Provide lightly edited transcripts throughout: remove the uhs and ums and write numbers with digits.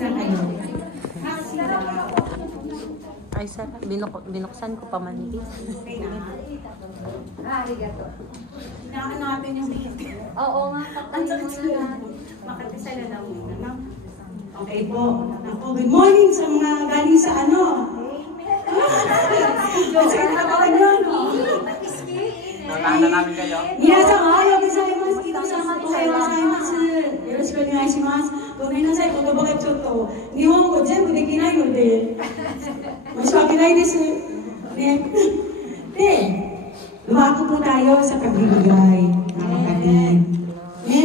muna kayo. Ay, sarap. Binuksan ko pa manigit. Arigato. Hinaan natin yung dito. Oo nga, patayin mo na. Makatisala na muna, no? Okay po. Ako, good morning sa mga galing sa ano? Natahan na namin kayo. Minasang ayaw gozaimasu. Kitosama ohayo gozaimasu. Yoroshiku onegaishimasu. Gomennasai, kotoba ga chotto Nihongo zenbu dekinai node. Mashwake nai desu. Ne. De, lumako po tayo sa pagbibigay ng kapatid. Ne?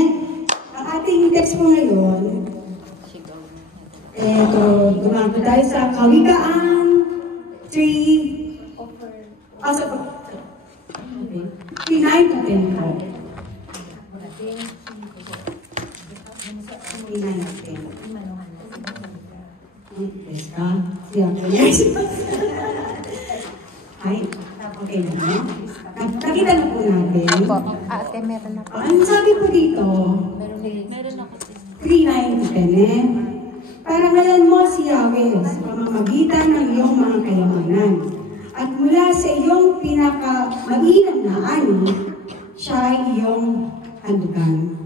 Ang ating text po ngayon, lumako tayo sa Kawikaan 3, sa 9 to 10 po. 9 to 10. Yes ka? Siya ko yes. Ay, okay na no? Nakita na po natin. Ate, meron na po. Ang sabi po dito, Meron ako. 3, 9 to 10 eh. Parangalan mo si Yahweh sa pamamagitan ng iyong mga kayamanan. At mula sa iyong pinaka-mainam na ani, siya ay iyong handugan.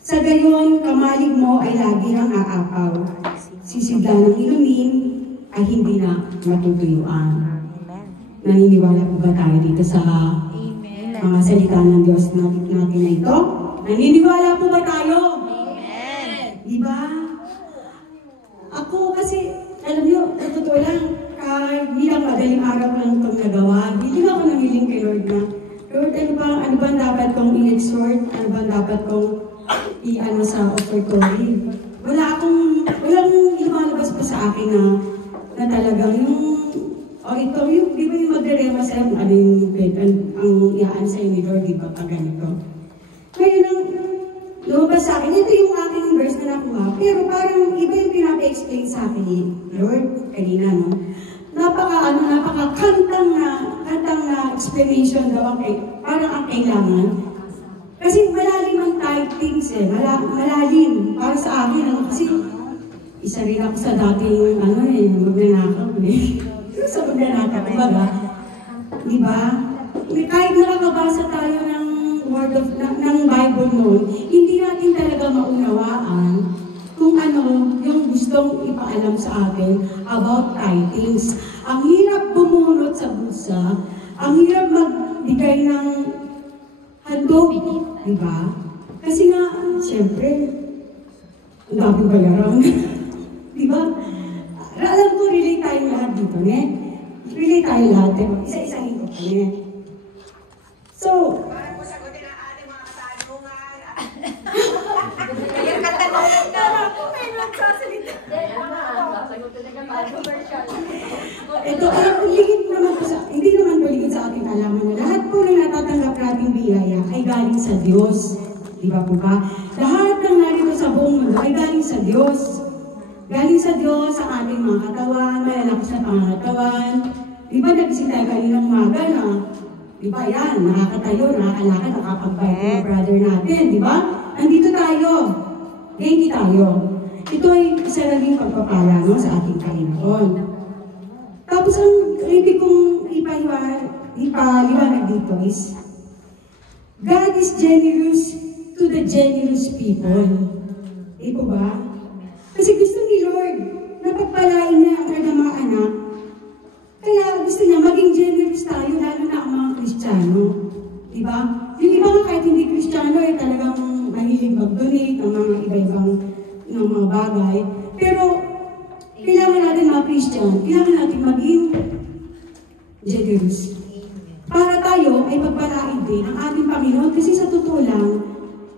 Sa gayon, kamalig mo ay lagi ang aapaw. Sisigla ng inumin ay hindi na matutuyuan. Naniniwala po ba tayo dito sa mga salita ng Diyos natin na ito? Naniniwala po ba tayo? Amen! Diba? Ako kasi, alam niyo, sa totoo lang, bilang madaling araw lang itong nagawa, hindi ako namiling kay Lord na, Lord, ano ba dapat kong i-exhort? Ano ba dapat kong i-ano sa offertory? Walang lumalabas pa sa akin na talagang yung, ito, yung, di ba yung magre-rema sa ano yung ang iyaan sa ni Lord, di ba, pag ganito? Ngayon ang lumabas sa akin, ito yung aking verse na nakuha, pero parang iba yung pinapa-explain sa akin ni Lord, kanina, no? Napaka-kantang na explanation daw parang ang kailangan. Kasi malalim ang tithings eh, malalim para sa akin. Kasi isa rin ako sa dating magnanakaw eh. Sa magnanakaw, diba? Diba? Kahit nakakabasa tayo ng ng Bible noon, hindi natin talaga maunawaan kung ano yung gustong ipaalam sa atin about tithings. Ang hirap bumunot sa bulsa, ang hirap magbigay ng handog, di ba? Kasi nga, siyempre, ang daming bayaran. Di ba? Alam ko, relate tayo lahat dito, ne? Relate tayo lahat, eh. Isa-isahin ko, ne? So, ito ay ligid naman po sa, hindi naman po ligid sa ating alaman na lahat po ng natatanggap nating biyaya ay galing sa Diyos. Di ba po ba? Lahat ng narito sa buong mundo ay galing sa Diyos. Galing sa Diyos ang ating mga katawan, malalakos na pangangatawan. Di ba nagising tayo kaninang umaga na, di ba yan, nakakatayo, nakakalakad, nakapagbayad ng brother natin, di ba? Nandito tayo. Thank tayo. Ito ay isa naging pagpapala no, sa ating Panginoon. Tapos ang ibig kong ipaliwanag dito is, God is generous to the generous people. Ito ba? Kasi gusto ni Lord na pagpalain niya ang kanyang mga anak. Kaya gusto niya maging generous tayo, lalo na ang mga Kristiyano. Diba? Yung iba nga kahit hindi Kristiyano ay talagang mahilig mag-donate ng mga iba-ibang ng mga bagay. Pero, kailangan natin mga Christian, kailangan natin maging generous. Para tayo ay pagpalain din ang ating Panginoon kasi sa totoo lang,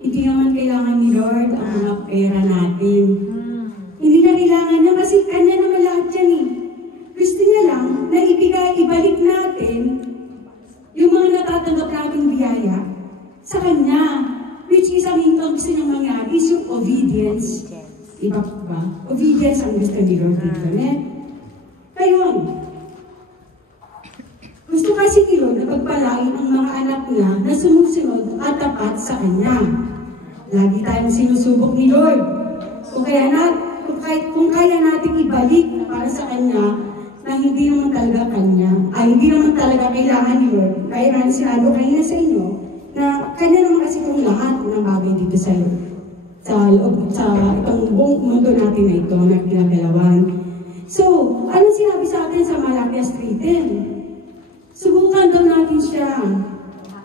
hindi naman kailangan ni Lord ang mga pera natin. Hindi na kailangan niya kasi Kanya naman lahat yan eh. Gusto niya lang na ibalik natin yung mga natatanggap nating biyaya sa Kanya. Which is ang gusto niyang mangyari is yung obedience. Iba po ba? Obedience ang gusto ni Lord dito. Ngayon, gusto kasi ni Lord na pagpalain ang mga anak niya na sumusunod at tapat sa Kanya. Lagi tayong sinusubok ni Lord. Kung kaya nating ibalik para sa Kanya na hindi naman talaga Kanya, hindi naman talaga kailangan ni Lord. Kaya nga sinabi ko kanina sa inyo, na Kanya naman kasi itong lahat ng bagay dito sa loob, sa itong buong mundo natin na ito na ginagalawan. So, anong sinabi sa atin sa Malakias 3:10? Subukan daw natin siya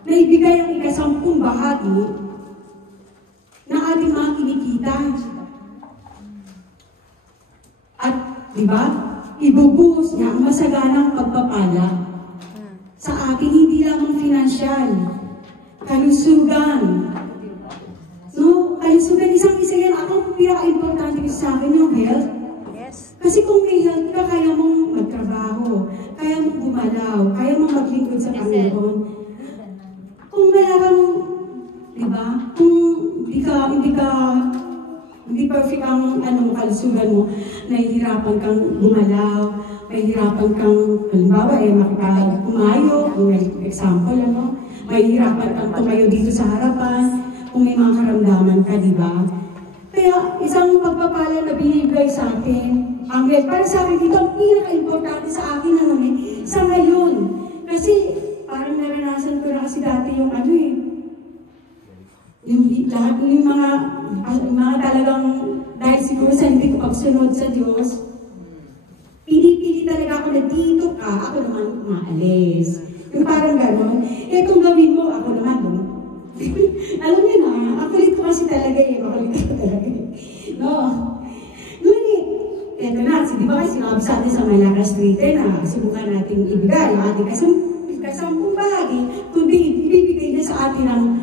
na ibigay ang ika-10 bahagi ng ating mga kinikita. At, di ba, ibubuhos niya ang masaganang pagpapala sa ating hindi lamang finansyal, kalusugan. No, kalusugan, isang-isa yan. Ako, pinaka-importante sa akin yung health. Yes. Kasi kung may health ka, kaya mong magtrabaho, kaya mong gumalaw, kaya mong maglingkod sa Panginoon. Kung wala kang, di ba, kung hindi perfect ang kalusugan mo, nahihirapan kang gumalaw, nahihirapan kang, halimbawa, makipag-umayo, kung may example, mahihirapan kang tumayo dito sa harapan, kung may mga karamdaman ka, di ba? Kaya, isang pagpapala na binibigay sa akin, ang health, para sa akin dito, ang pinaka-importante sa akin, sa ngayon. Kasi, parang naranasan ko na kasi dati yung yung lahat ng mga talagang, dahil siguro sa hindi ko pagsunod sa Diyos, pinipili talaga ako na dito ka, ako naman umaalis. Yung parang gano'n, itong gawin mo, ako naman, no? Alam niyo na, makulit ko kasi talaga makulit ko talaga no? Ngunit, eto na, di ba kasi sinabi sa atin sa Malakias 3:10 na subukan natin ibigay ang ating kasampung bahagi, kundi ibibigay niya sa atin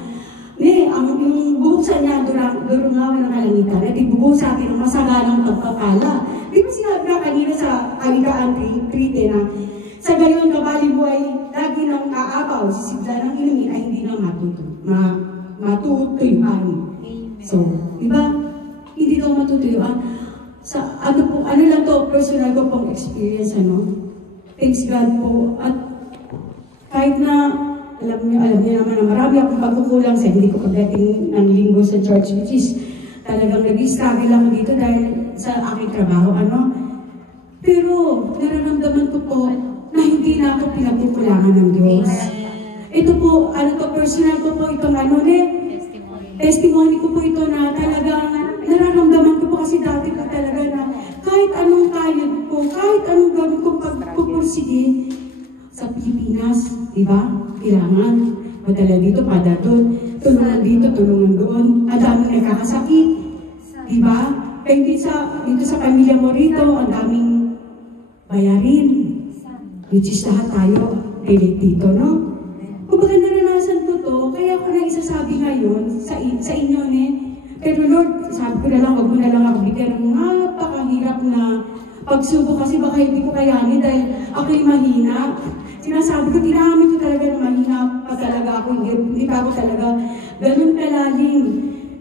yung bubuksan niya durungawan ng kalangitan at ibubuksan sa atin ang masaganang pagpapala. Di ba sinabi na kanina sa Kawikaan 3:10 na sa gayon kabali mo ay lagi nang aapaw, sisigla ng inumin ay hindi na matutuyuan. So, di ba? Hindi daw matutuyuan. Sa ano lang to, personal ko pong experience, Thanks God po. At kahit na alam niyo naman na marami akong pagkukulang sa hindi ko pagdating ng linggo sa church, which is talagang nag-struggle ako dito dahil sa aking trabaho, Pero, nararamdaman ko po na hindi na ako pinagkukulangan ng Diyos. Ito po, personal ko po itong testimony ko po ito na talagang nararamdaman ko po kasi dati ko talaga na kahit anong kayod ko, kahit anong gawin ko pagpupursige sa Pilipinas, di ba? Kailangan madala dito, pada doon, tulungan dito, tulungan doon, ang daming nakakasakit, di ba? Kaya dito sa pamilya mo rito, ang daming bayarin, which is lahat tayo relate dito, no? Kumbaga naranasan ko to, kaya ako na isasabi ngayon sa inyo, pero Lord, sabi ko na lang, wag mo na lang ako bigyan ng napakahirap na pagsubok kasi baka hindi ko kayanin dahil ako'y mahina. Sinasabi ko, tinamin ko talaga na mahina pa talaga ako, hindi pa ako talaga ganun kalalim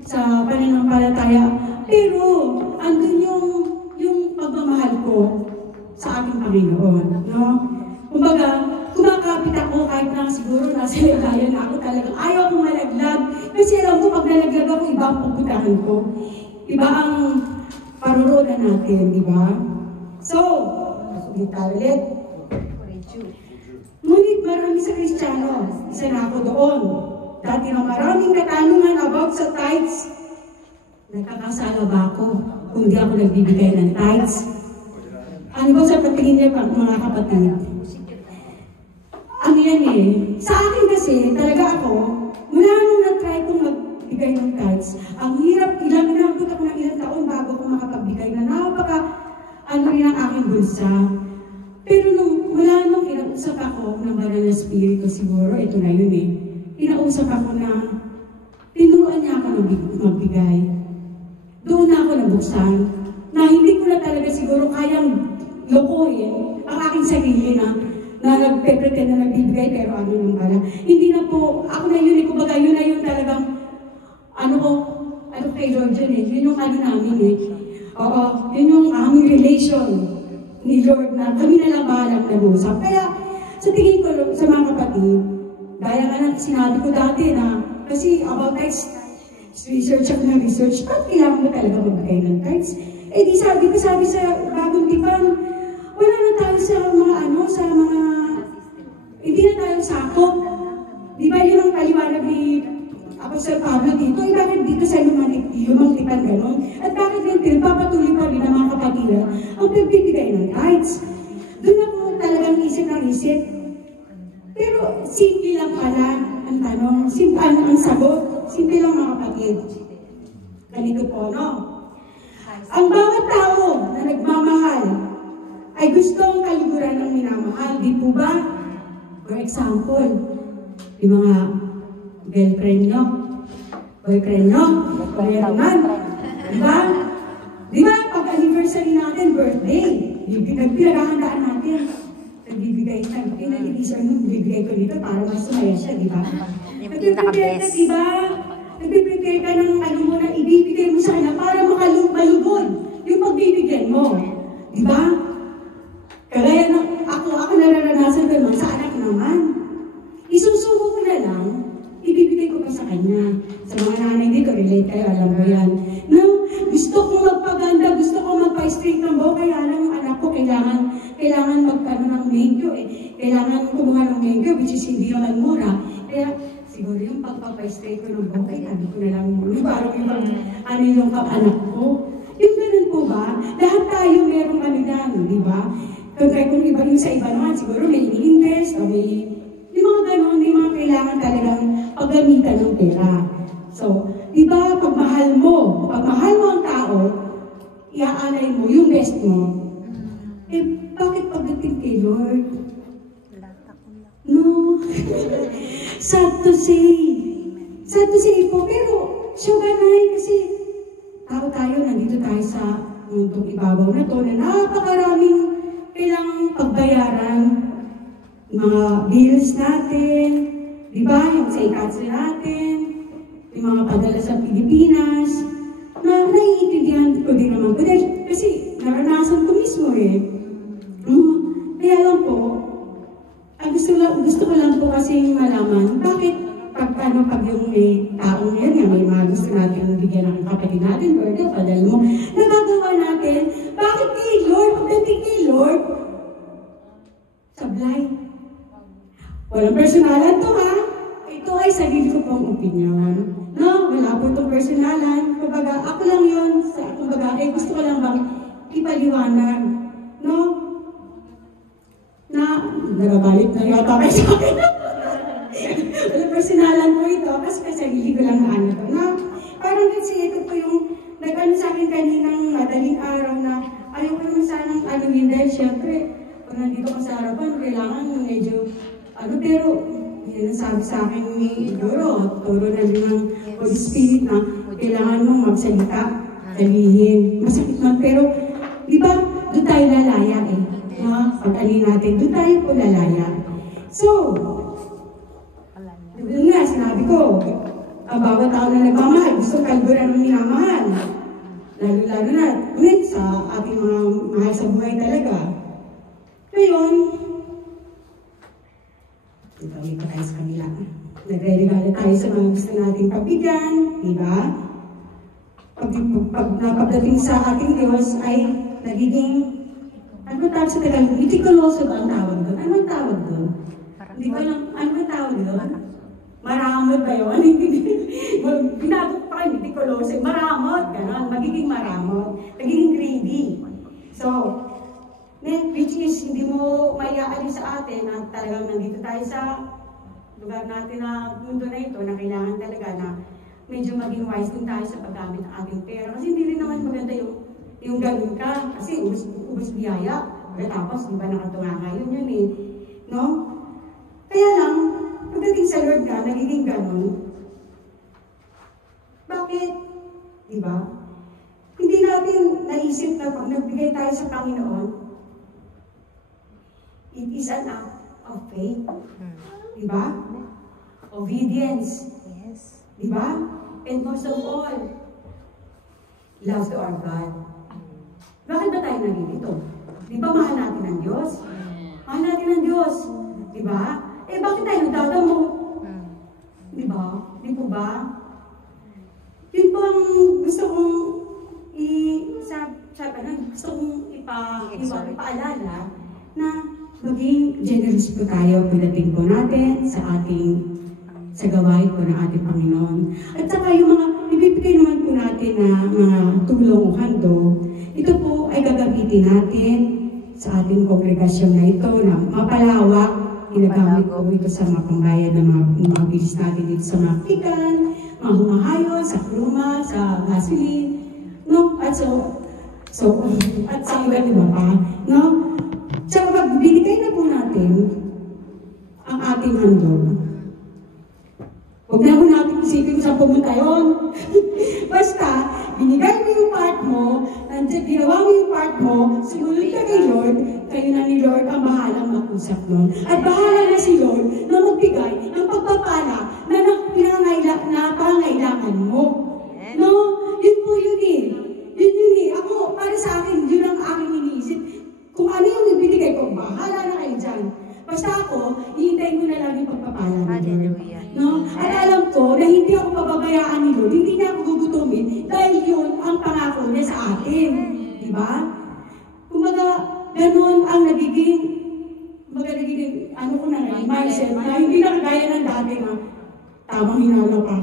sa pananampalataya. Pero, andun yung pagmamahal ko sa aking Panginoon, no? Kumbaga, kumakapit ako kahit na siguro nasa ligayan na ako talagang ayaw kong malaglag. Kasi alam ko, pag nalaglag ako, iba ang pupuntahan ko. Iba ang paruroonan natin, di ba? So, ulit. Ngunit marami sa Kristiyano, isa na ako doon. Dati na maraming katanungan about sa tithes. Nagkakasala ba ako kung di ako nagbibigay ng tithes? Ano ba sa patingin niya mga kapatid? Ano yan Sa akin kasi, talaga ako, mula nung na-try kong magbigay ng tithes, ang hirap, inabot ako ng ilang taon bago ko makapagbigay na rin ang aking bulsa. Pero mula nung kinausap ako ng banal na spirito, siguro, ito na yun Kinausap ako na, tinuruan niya ako magbigay. Doon na ako nabuksan, na hindi ko na talaga siguro kayang lokohin ang aking sarili na nagpe-pretend na nagbibigay, pero ano nang bala. Hindi na po, ako na yun kumbaga yun na yun talagang, kay Lord yun yun yung namin Oo, yun yung aming relation ni Lord na kami na lang bahalang nag-usap. Kaya, sa tingin ko sa mga kapatid, dahil nga sinabi ko dati na, kasi about tithes, research ako ng research, at kailangan mo talaga magbigay ng tithes. Eh di sabi sa bagong tipan, wala na tayo sa mga hindi na tayo sakop. Di ba yun ang paliwanag ni Apostol Pablo dito? Eh bakit dito sa lumang tipan gano'n? At bakit din papatuloy pa rin ang mga kapatiran ang pagbibigay ng tithes? Doon ako talagang isip. Pero simple lang pala ang tanong, ang sagot. Simple lang mga kapatid. Ganito po, no? Ang bawat tao na nagmamahal ay gustong kaliguran ng minamahal. Di po ba? For example, yung mga girlfriend nyo, boyfriend nyo, naman. Diba? Diba? Pag anniversary natin, birthday, pinaghandaan natin. Nagbibigay tayo. Nagbibigay ko dito para mas sumaya siya, diba? Pinaka-best. Diba? Nagpiprepare ka ng mo na ibibigay mo sa kanya para malugod yung pagbibigyan mo. Diba? Kagaya ng ako nararanasan ko naman sa anak naman. Isusuko ko na lang, ibibigay ko pa sa kanya. Sa mga nanay dito, relate kayo, alam mo yan. No, gusto kong magpaganda, gusto kong magpa-straight ng buhok, kaya lang yung anak ko, kailangan magkano ng medyo eh. Kailangan kumuha ng medyo, which is hindi naman mura. Kaya, siguro yung pagpapa-straight ko ng buhok, ay ano ko na lang muna. Parang yung anak ko. Yung ganun po ba? Lahat tayo merong ano yan, di ba? Kung iba yung sa iba naman, siguro may invest o may yung mga ganun, may mga kailangan talagang paggamitan ng pera. So, di ba, pagmahal mo ang tao, iaalay mo yung best mo. Eh, bakit pagdating kay Lord? No. Sad to say po, pero syuganay kasi tao tayo, nandito tayo sa mundong ibabaw na to, na napakaraming kailangang pagbayaran, mga bills natin, di ba, yung sa ikatsa natin, yung mga padala sa Pilipinas, na naiintindihan ko din naman ko. Kasi naranasan ko mismo eh. Kaya lang po, gusto ko lang po kasi malaman, bakit pag yung may taong yan, may mga gusto natin bigyan ng kapatid natin, Lord, padala mo, nagagawa natin, bakit kay Lord, pagdating kay Lord, sablay. Walang personalan to ha. Ito ay sarili ko pong opinion. No, wala po itong personalan. Kumbaga, ako lang yun. Kumbaga, gusto ko lang bang ipaliwanag. No? Na, nagabalik na yata kayo sa akin. Walang personalan po ito. Kasi sarili ko lang na ano to. No? Parang kasi ito po yung nag-ano sa akin kaninang madaling araw na ayaw ko naman sanang anuhin dahil syempre, pag nandito ka sa harapan, kailangan medyo pero yun ang sabi sa akin ni Doro, turo na rin ng Holy Spirit na kailangan mong magsalita, sabihin. Masakit man, pero di ba, doon tayo lalaya eh. Pag-alin natin, doon tayo po lalaya. So, doon nga, sinabi ko, ang bawat tao na nagmamahal, gusto kalburan ng minamahal. Lalo-lalo na, ulit sa ating mga mahal sa buhay talaga. Ngayon, ito pa tayo sa kanila. Nagre-regalo tayo sa mga gusto nating pabigyan, di ba? Pag napagdating sa ating Diyos ay nagiging, ano tawag sa Tagalog? Mitikuloso ba ang tawag doon? Ano ang tawag doon? Hindi ko lang, ano ang tawag doon? Maramot ba yun? Binagot pa kayo, mitikuloso. Maramot, gano'n. Magiging maramot. Magiging greedy. So, which is, hindi mo maiaalis sa atin na talagang nandito tayo sa lugar natin na mundo na ito na kailangan talaga na medyo maging wise din tayo sa paggamit ng ating pera. Kasi hindi rin naman maganda yung gano'n ka. Kasi ubus biyaya. Tapos, di ba nakatunga kayo yun eh. No? Kaya lang, pagdating sa Lord ka, nagiging gano'n. Bakit? Di ba? Hindi natin naisip na pag nagbigay tayo sa Panginoon, it is an act of faith. Diba? Obedience. Yes. Diba? And most of all, love to our God. Bakit ba tayo nandito? Diba mahal natin ang Diyos? Mahal natin ang Diyos. Diba? Eh bakit tayo nagdadamo? Diba? Di po ba? Yun po ang gusto kong gusto kong ipaalala na maging generous po tayo pagdating po natin sa gawain po ng ating Panginoon. At saka yung mga ibibigay naman po natin na mga tulong o handog, ito po ay gagamitin natin sa ating kongregasyon na ito na mapalawak. Ginagamit ko ito sa mga pambayad ng mga bilis natin dito sa mga kikan, mga humahayon, sa pluma, sa gasoline, no? At sa iba't iba pa, no? Tsaka magbibigay na po natin ang ating handog. Huwag na po natin isipin saan pumunta yun. Basta, binigay mo yung part mo, ginawa mo yung part mo, sumunod ka kay Lord, kayo na ni Lord ang bahalang mag-usap nun. At bahala na si Lord na magbigay ng pagpapala na pangailangan mo. No? Yun po yun eh. Yun eh. Ako, para sa akin, yun ang aking iniisip. Kung ano yung ibinigay ko, bahala na kayo dyan. Basta ako, hihintayin ko na lang yung pagpapala ni Lord. No? At alam ko na hindi ako pababayaan ni Lord, hindi niya ako gugutumin dahil yun ang pangako niya sa atin. Diba? Kumbaga, ganun ang nagiging mindset na hindi na kagaya ng dati na tamang hinala pa.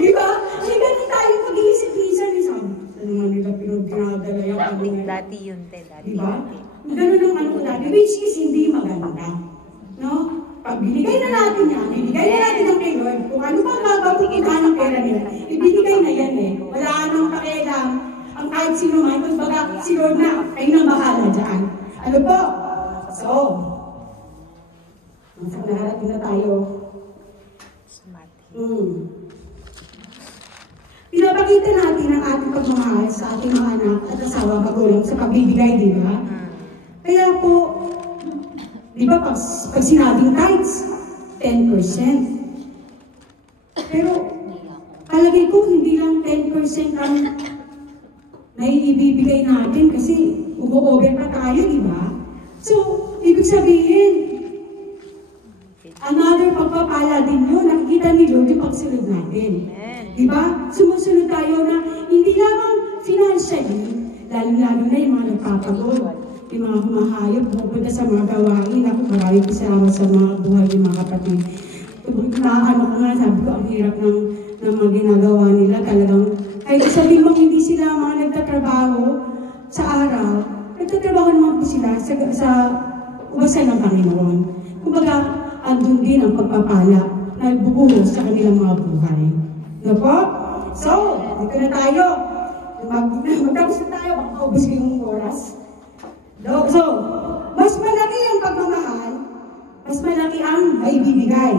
Diba? Kasi ganun tayo mag-iisip minsan. Sa naman nila pinagdala yung ano na. Dati yun, dati. Diba? Ganun ang ano ko dati, which is hindi maganda. No? Pag binigay na natin yan, ibigay na natin ang kay Lord, kung ano pa mabapupuntahan ng pera nila, ibinigay na yan eh. Wala nang pakialam ang kahit sino man, kumbaga si Lord na, kayo nang bahala dyan. Ano po? So, narating na tayo. Pinapakita natin ang ating pagmamahal sa ating mga anak at asawa magulang sa pagbibigay, di ba? Kaya po, di ba pag sinabing tithes, 10%. Pero, palagay ko hindi lang 10% ang naiibibigay natin kasi umu-over pa tayo, di ba? So, ibig sabihin, another pagpapala din yun, nakikita ni Lord yung pagsunod natin. Diba? Sumusunod tayo na hindi lamang financially, lalo-lalo na yung mga nagpapagod, yung mga humahayop, pupunta sa mga gawain. Ako, maraming salamat sa mga buhay ng mga kapatid. Ano ko nga, sabi ko, ang hirap ng mga ginagawa nila. Talagang, kahit sabihin mo, hindi sila mga nagtatrabaho sa araw, nagtatrabaho naman po sila sa ubasan ng Panginoon. Kumbaga, andun din ang pagpapala na bubuhos sa kanilang mga buhay. No po? So, dito na tayo. Magtapos na tayo, makaubos ko yung oras. So, mas malaki ang pagmamahal, mas malaki ang maibibigay.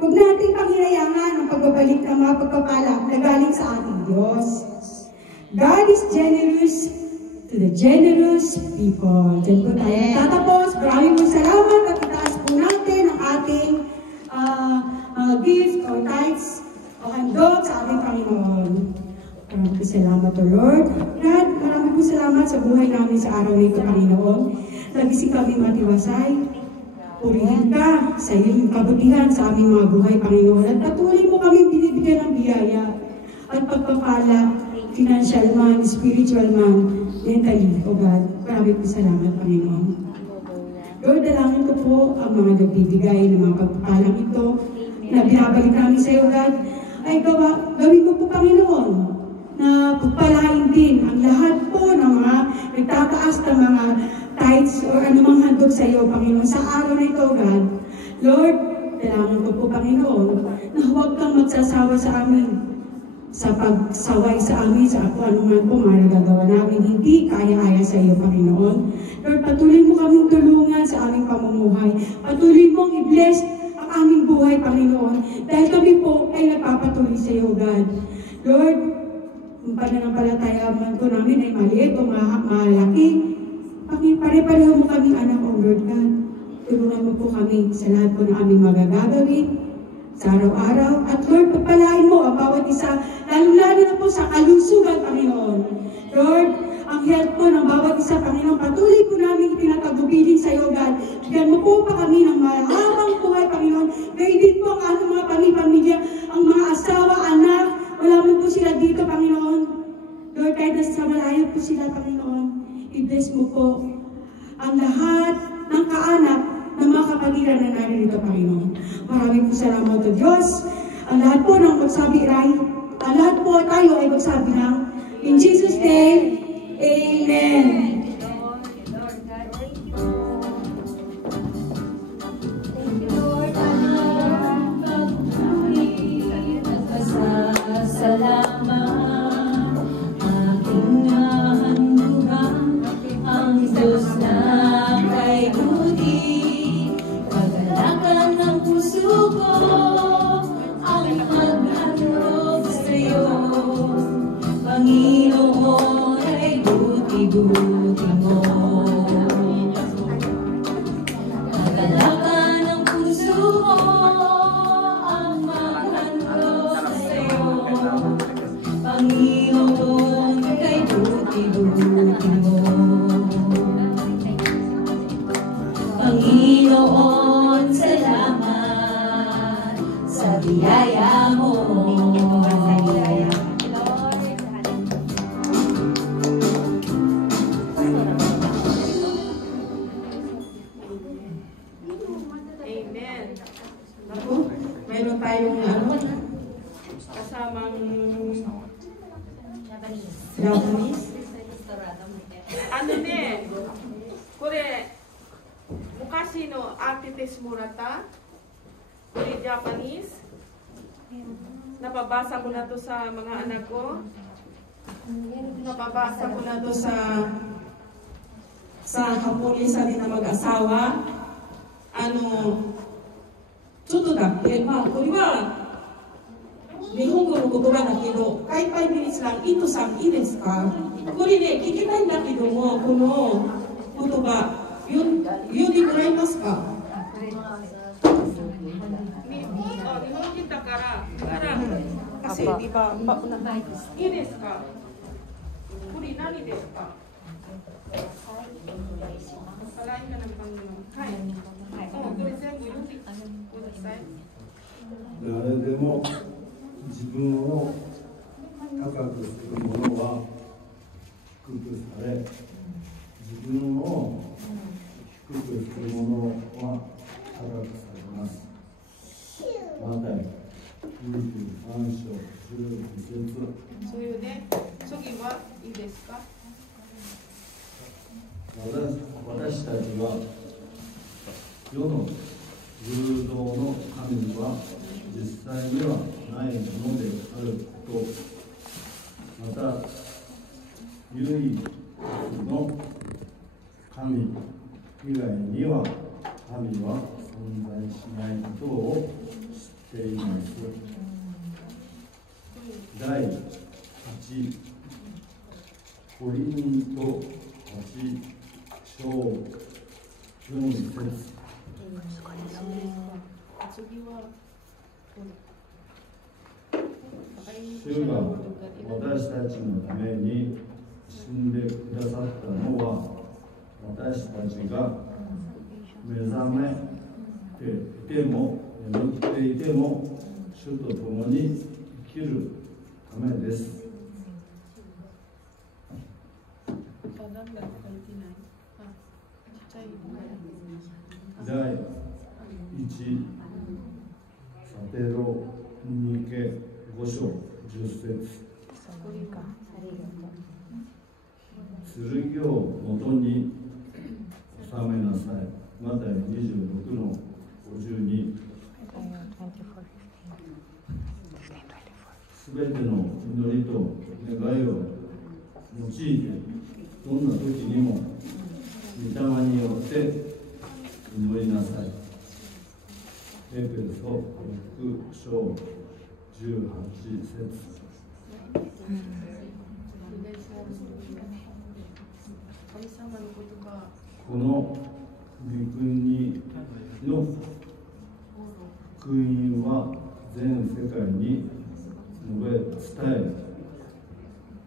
Huwag nating panghinayangan ang pagbabalik ng mga pagpapala na galing sa ating Diyos. God is generous to the generous people. Diyan po tayo tatapos. Maraming po salamat at itaas po natin ang ating gift or tithes o handog sa ating Panginoon. Maraming po salamat, O Lord. God, maraming po salamat sa buhay namin sa araw nito, Panginoon. Nagising kami matiwasay. Purihin ka sa iyong kabutihan sa aming mga buhay, Panginoon. At patuloy mo kami binibigyan ng biyaya at pagpapala, financial man, spiritual man, mentally, O God. Maraming po salamat, Panginoon. Lord, dalangin ko po ang mga nagbibigay ng mga pagpapalang ito na binabalik namin sa iyo, God, ay gawin mo po, Panginoon, na pagpalain din ang lahat po ng mga nagtataas ng mga tithes o anumang handog sa iyo, Panginoon, sa araw na ito, God. Lord, dalangin ko po, Panginoon, na huwag kang magsasawa sa amin sa pagsaway sa amin sa kung anuman po mga nagagawa namin, hindi kaya-aya sa iyo, Panginoon. Lord, patuloy mo kaming tulungan sa aming pamumuhay. Patuloy mong i-bless ang aming buhay, Panginoon. Dahil kami po ay nagpapatuloy sa iyo, God. Lord, kung pananampalataya man ko namin ay maliit o malaki, pare-pareho mo kaming anak, O Lord God. Tulungan mo po kami sa lahat po na aming magagagawin sa araw-araw. At Lord, pagpalain mo ang bawat isa, lalo-lalo na po sa kalusugan, Panginoon. Lord, ang health po ng bawat isa, Panginoon, patuloy po namin itinatagubilin sa iyo, God. Bigyan mo po pa kami ng mahabang buhay, Panginoon. Gayun din po ang ating mga pamilya, ang mga asawa, anak, wala man po sila dito, Panginoon. Lord, kahit nasa malayo I-bless mo po ang lahat ng kaanak na mga kapatiran na naririto, Panginoon. Maraming po salamat o Diyos. Ang lahat po ng magsabi ay, ang lahat po tayo ay magsabi ng, in Jesus' name, Amen. Salamat, aking nahandugan, ang Diyos na kay buti. Pagalakan ng puso ko, ang maghandog sa'yo. Panginoon ay buti-buti mo. Pagalakan ng puso ko, ang maghandog sa'yo. Panginoon kay buti-buti mo. Panginoon, salamat sa biyaya mo. Amen. Ako, mayroon tayong kasamang Japanese. Ano ne? Kore, mukashi no artist murata. Kore Japanese. Napabasa ko na to sa mga anak ko. Napabasa ko na to sa kapulisan din na mag-asawa. Choto da ke, kore wa Nihongo no kotoba da kedo, kai 5 minutes lang, ito san, ii desu ka? Kore ne, kikitai nda kedo mo, kono kotoba, yoni moraimasu ka? Nihongo da kara, kasi di ba, ii desu ka? Kore nani desu ka? Palain ka ng Panginoon. Hai. Kore zenbu yondi kudasai. 誰でも自分を高くする者は低くされ、自分を低くする者は高くされます。マタイ23章12節。そういうね、次はいいですか？私たちは世の偶像の神は実際にはないものであること、また唯一の神以外には神は存在しないことを知っています。第8コリント8章4節。主が私たちのために死んでくださったのは、私たちが目覚めていても眠っていても主と共に生きるためです。第1サテロニケ5章10節。剣を元に収めなさい。マタイ26の52。すべての祈りと願いを用いて、どんな時にも御霊によって祈りなさい。エペソ6章18節。この御国の福音は全世界に述べ伝え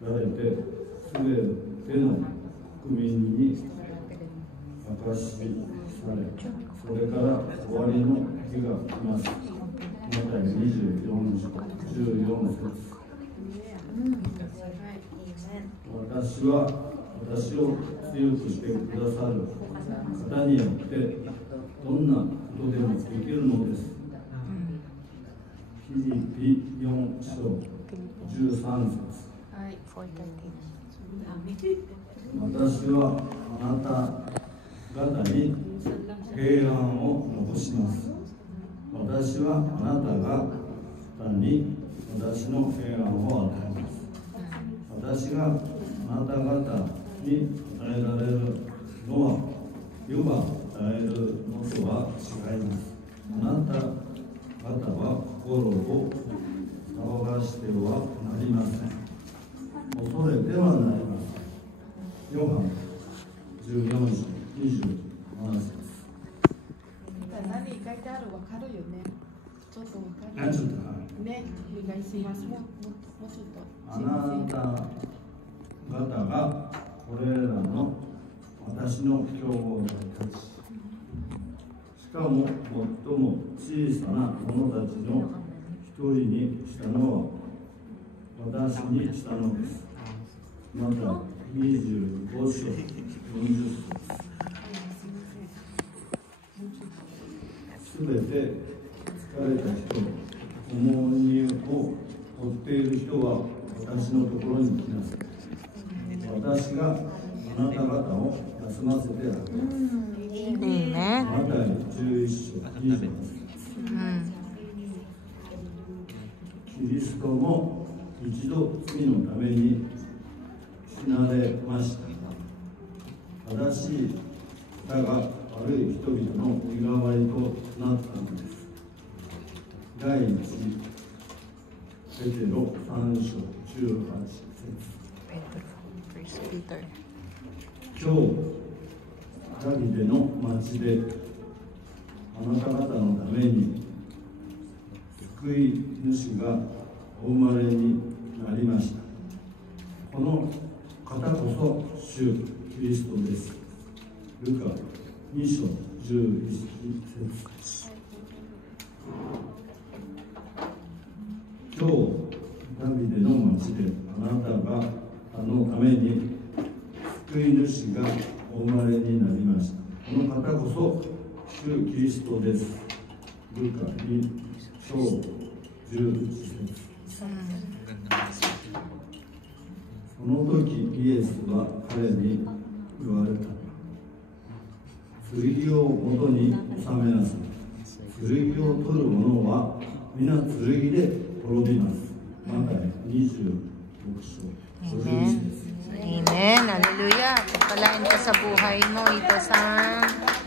られて、すべての国民に明かしされ、それから終わりの日が来ます。マタイ24章14節。私は私を強くしてくださる方によってどんなことでもできるのです。フィリピ4章13節。私はあなた方に平安を残します。私はあなた方に私の平安を与えます。私があなた方に与えられるのは世が与えるのとは違います。あなた方は心を騒がしてはなりません。恐れてはなりません。ヨハン14章27節。何書いてあるわかるよね。ちょっとわかる。ちょっとね、お願いします。もうちょっと。あなた方がこれらの私の兄弟たち、しかも最も小さな者たちの一人にしたのは私にしたのです。また25章40節。すべて疲れた人、重荷を負っている人は私のところに来なさい。私があなた方を休ませてあげます。いいね。マタイ11章20節。キリストも一度罪のために死なれましたが、正しいだが悪い人々の身代わりとなったのです。第一ペテロ3章18節。今日ダビデの町であなた方のために救い主がお生まれになりました。この方こそ主キリストです。ルカ2章11節。今日ダビデの町であなたがのために救い主がお生まれになりました。この方こそ主キリストです。ルカ2章11節。その時イエスは彼に言われた。剣を元に収めなさい。剣を取る者は皆剣で滅びます。マタイ26章51節。Amen. Hallelujah. Pagpalain ka sa buhay mo, Ito San.